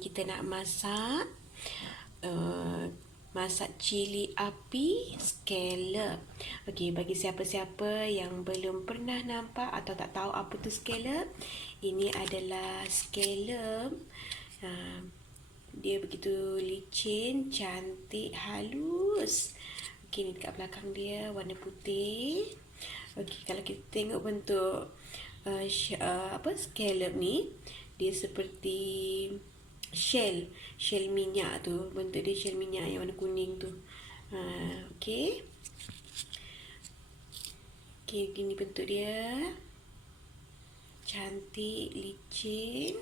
kita nak masak masak cili api scallop. Okey, bagi siapa-siapa yang belum pernah nampak atau tak tahu apa tu scallop, ini adalah scallop. Dia begitu licin, cantik, halus. Okey, ni dekat belakang dia warna putih. Okey, kalau kita tengok bentuk scallop ni, dia seperti shell minyak tu. Bentuk dia shell minyak yang warna kuning tu. Okey. Okey, gini bentuk dia. Cantik, licin.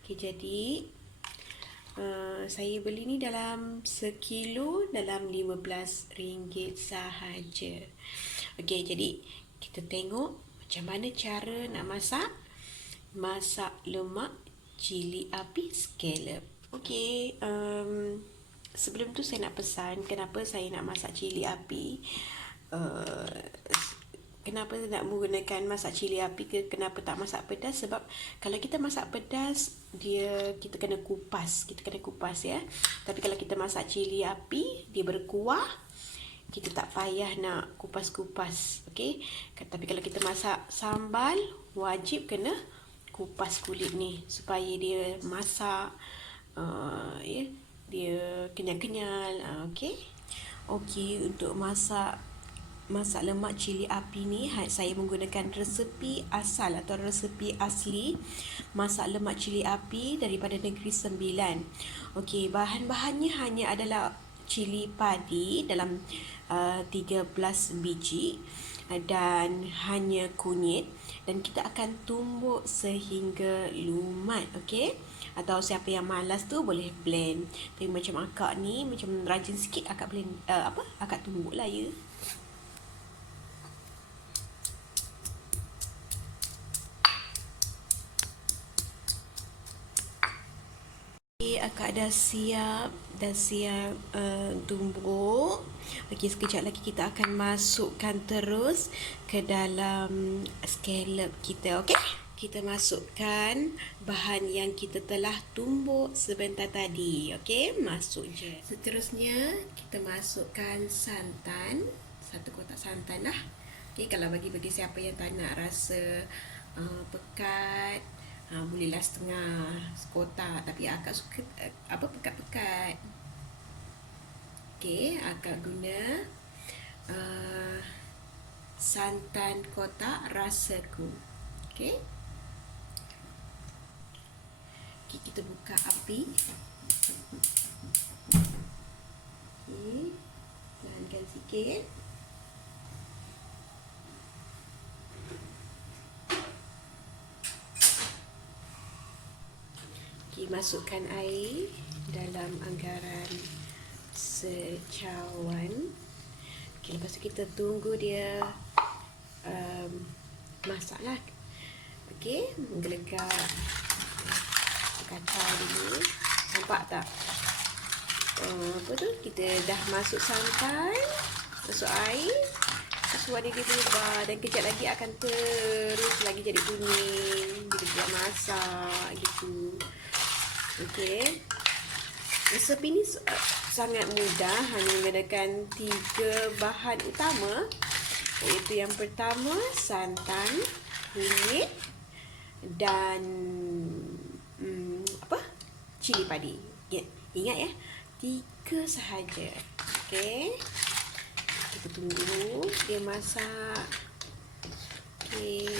Okey, jadi saya beli ni dalam sekilo dalam RM15 sahaja. Okey, jadi kita tengok macam mana cara nak masak lemak cili api scallop. Okey, sebelum tu saya nak pesan kenapa saya nak masak cili api. Kenapa nak menggunakan masak cili api, kenapa tak masak pedas? Sebab kalau kita masak pedas, kita kena kupas ya. Tapi kalau kita masak cili api, dia berkuah, kita tak payah nak kupas-kupas. Okey. Tapi kalau kita masak sambal, wajib kena kupas kulit ni supaya dia masak, dia kenyal-kenyal. Okey. Untuk masak lemak cili api ni, saya menggunakan resepi asal atau resepi asli masak lemak cili api daripada Negeri Sembilan. Okey, bahan-bahannya hanya adalah cili padi dalam 13 biji dan hanya kunyit, dan kita akan tumbuk sehingga lumat. Okey, atau siapa yang malas tu boleh blend. Tapi macam akak ni macam rajin sikit, akak blend akak tumbuk lah ya. Akak dah siap tumbuk. Okey, sekejap lagi kita akan masukkan terus ke dalam scallop kita. Okey, kita masukkan bahan yang kita telah tumbuk sebentar tadi. Okey, masuk je. Seterusnya kita masukkan santan, 1 kotak santan lah. Okey, kalau bagi siapa yang tak nak rasa pekat, bolehlah setengah kotak, tapi akak suka pekat-pekat. Okey, akak guna santan kotak rasaku. Okey. Okey, kita buka api. Okey, perlahankan sikit. Masukkan air dalam anggaran secawan. Okay, lepas tu kita tunggu dia masak lah. Okey, menggelegak. Kacau dulu. Nampak tak? Kita dah masuk santan, masuk air, warna dia berubah, dan kejap lagi akan terus lagi jadi kuning. Kita buat masak gitu. Okey, resepi ni sangat mudah, hanya menggunakan 3 bahan utama, iaitu yang pertama santan, kunyit dan cili padi. Ingat ya, 3 sahaja. Okey, kita tunggu dia masak. Okey,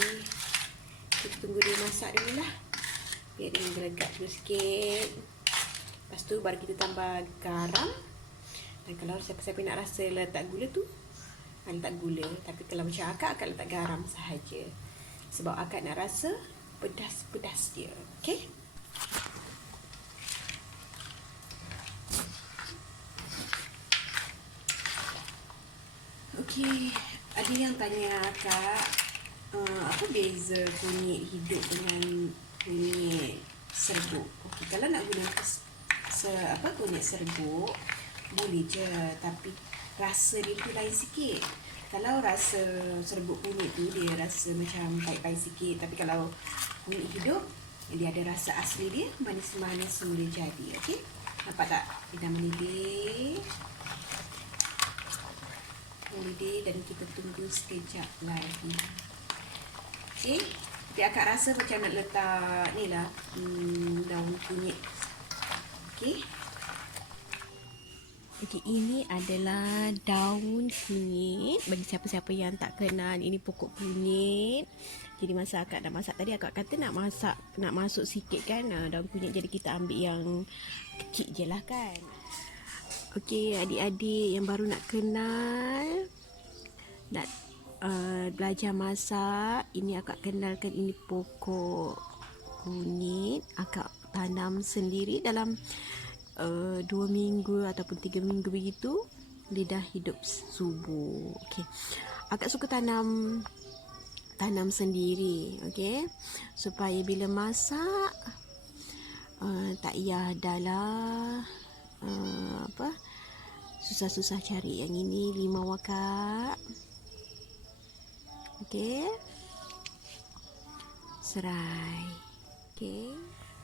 kita tunggu dia masak dulu lah, biar dia menggelegak dulu sikit. Lepas tu baru kita tambah garam. Dan kalau siapa-siapa nak rasa letak gula tu, letak gula. Tapi kalau macam akak letak garam sahaja, sebab akak nak rasa pedas-pedas dia. Okey. Okey, ada yang tanya akak, apa beza kunyit hidup dengan kunyit serbuk? Okey, kalau nak guna kunyit serbuk boleh je, tapi rasa dia tu lain sikit. Kalau rasa serbuk kunyit tu dia rasa macam pahit-pahit sikit, tapi kalau kunyit hidup Dia ada rasa asli dia, manis-manis boleh jadi. Okey, nampak tak? Kita mendidih, dan kita tunggu sekejap lagi. Okey, dia akak rasa macam nak letak ni lah, daun kunyit. Okey. Okey, ini adalah daun kunyit. Bagi siapa-siapa yang tak kenal, ini pokok kunyit. Jadi masa akak nak masak tadi, akak kata nak masuk sikit kan daun kunyit. Jadi kita ambil yang kecil je lah kan. Okey, adik-adik yang baru nak kenal, nak belajar masak, ini akak kenalkan, ini pokok kunyit. Akak tanam sendiri dalam 2 minggu ataupun 3 minggu begitu, dia dah hidup subur. Okey, akak suka tanam sendiri, okey, supaya bila masak tak payah adalah susah-susah cari yang ini limau akak. Okey, serai.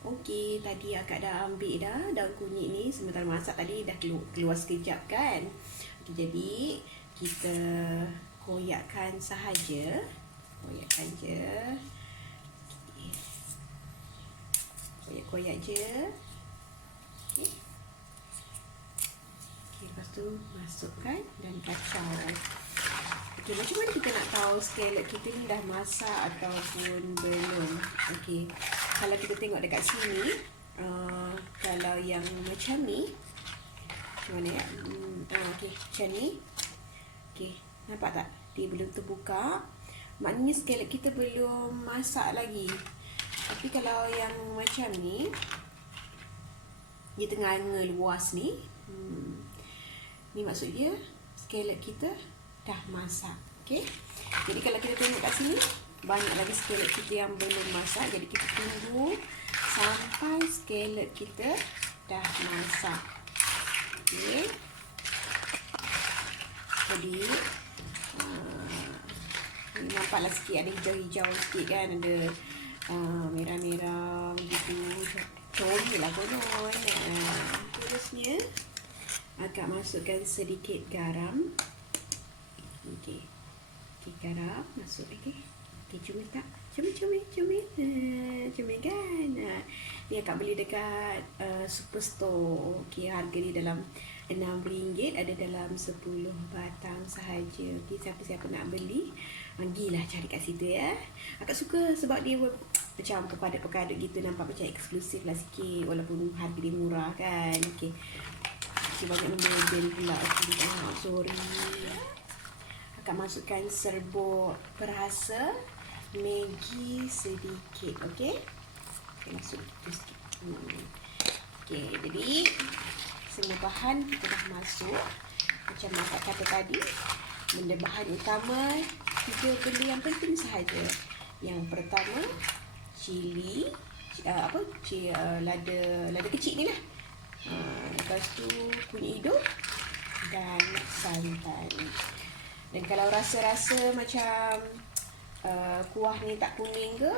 Okey, tadi akak dah ambil dah daun kunyit ni, sementara masak tadi dah keluar sekejap kan. Okey, jadi kita koyakkan sahaja. Koyakkan je. Koyak-koyak je. Okey. Okey, lepas tu masukkan dan kacau. Okey, macam mana kita nak tahu scallop kita ni dah masak ataupun belum? Okey, kalau kita tengok dekat sini, kalau yang macam ni, macam mana ya? Okey, macam ni. Okey, nampak tak? Dia belum terbuka. Maknanya scallop kita belum masak lagi. Tapi kalau yang macam ni, dia tengah ngeluas ni, ni maksud dia scallop kita dah masak. Okey. Jadi kalau kita tengok kat sini, banyak lagi scallop kita yang belum masak. Jadi kita tunggu sampai scallop kita dah masak. Okey. Jadi nampaklah sikit ada hijau-hijau sikit kan, ada merah-merah begitu. Comel lah konon. Terusnya akak masukkan sedikit garam. Okey. Okey, garam masuk lagi. Okey, cumil tak? Cumil. Cumil kan? Ni akak beli dekat Superstore. Okey, harga dia dalam RM6, ada dalam 10 batang sahaja. Okey, siapa-siapa nak beli, pergilah cari kat situ ya. Akak suka sebab dia macam pekat-pekat gitu, nampak macam eksklusif lah sikit walaupun harga dia murah kan. Okey. Okey, banyak membebel pula. Okey, sorry. Akak masukkan serbuk perasa Maggi sedikit. Okey. Okey, masuk sikit. Okey, jadi semua bahan kita dah masuk. Macam akak kata tadi, benda bahan utama 3 benda yang penting sahaja. Yang pertama, cili, lada kecil ni lah. Lepas tu kunyit hidup dan santan. Dan kalau rasa-rasa macam kuah ni tak kuning ke,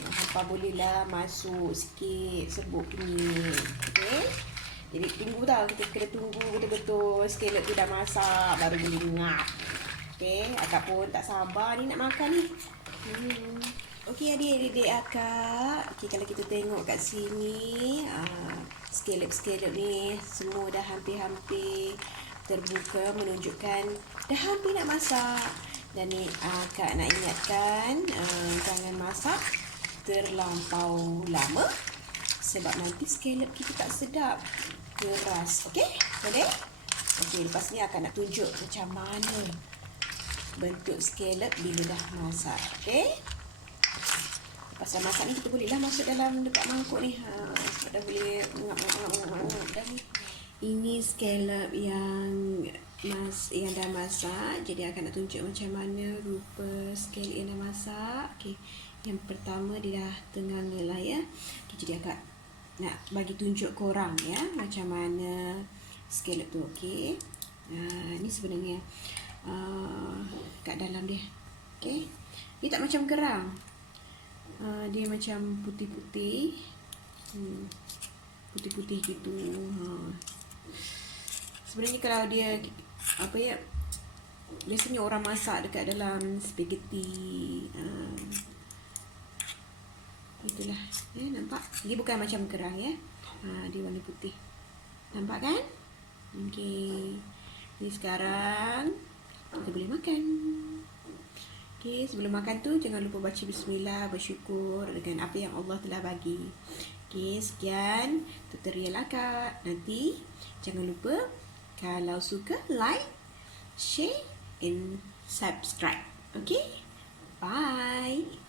hampa bolehlah masuk sikit serbuk kunyit. Okey. Jadi tunggu tau, kita kena tunggu betul-betul scallop tu dah masak baru boleh ngap. Okey, akak pun tak sabar ni nak makan ni. Okey adik-adik akak. Okey, kalau kita tengok kat sini, scallop ni semua dah hampir-hampir terbuka, menunjukkan dah hampir nak masak. Dan ni akak nak ingatkan, jangan masak terlampau lama sebab nanti scallop kita tak sedap, keras. Okey, boleh? Okey, lepas ni akak nak tunjuk macam mana bentuk scallop bila dah masak. Okey, lepas dah masak ni kita bolehlah masuk dalam dekat mangkuk ni. Dah boleh ngap dah ni. Ini scallop yang dah masak. Jadi akak nak tunjuk macam mana rupa scallop yang dah masak. Okey, yang pertama dia dah tengah ngelai ya. Okay, jadi akak nak bagi tunjuk korang ya macam mana scallop tu. Okey, ni sebenarnya kat dalam dia. Okey, dia tak macam kerang. Dia macam putih-putih. Putih-putih gitu. Sebenarnya kalau dia biasanya orang masak dekat dalam spaghetti. Itulah. Nampak? Dia bukan macam kerang ya. Dia warna putih. Nampak kan? Okey. Ni sekarang kita boleh makan. Okey, sebelum makan tu jangan lupa baca bismillah, bersyukur dengan apa yang Allah telah bagi. Okey, sekian tutorial akak. Nanti jangan lupa kalau suka like, share and subscribe. Okey? Bye.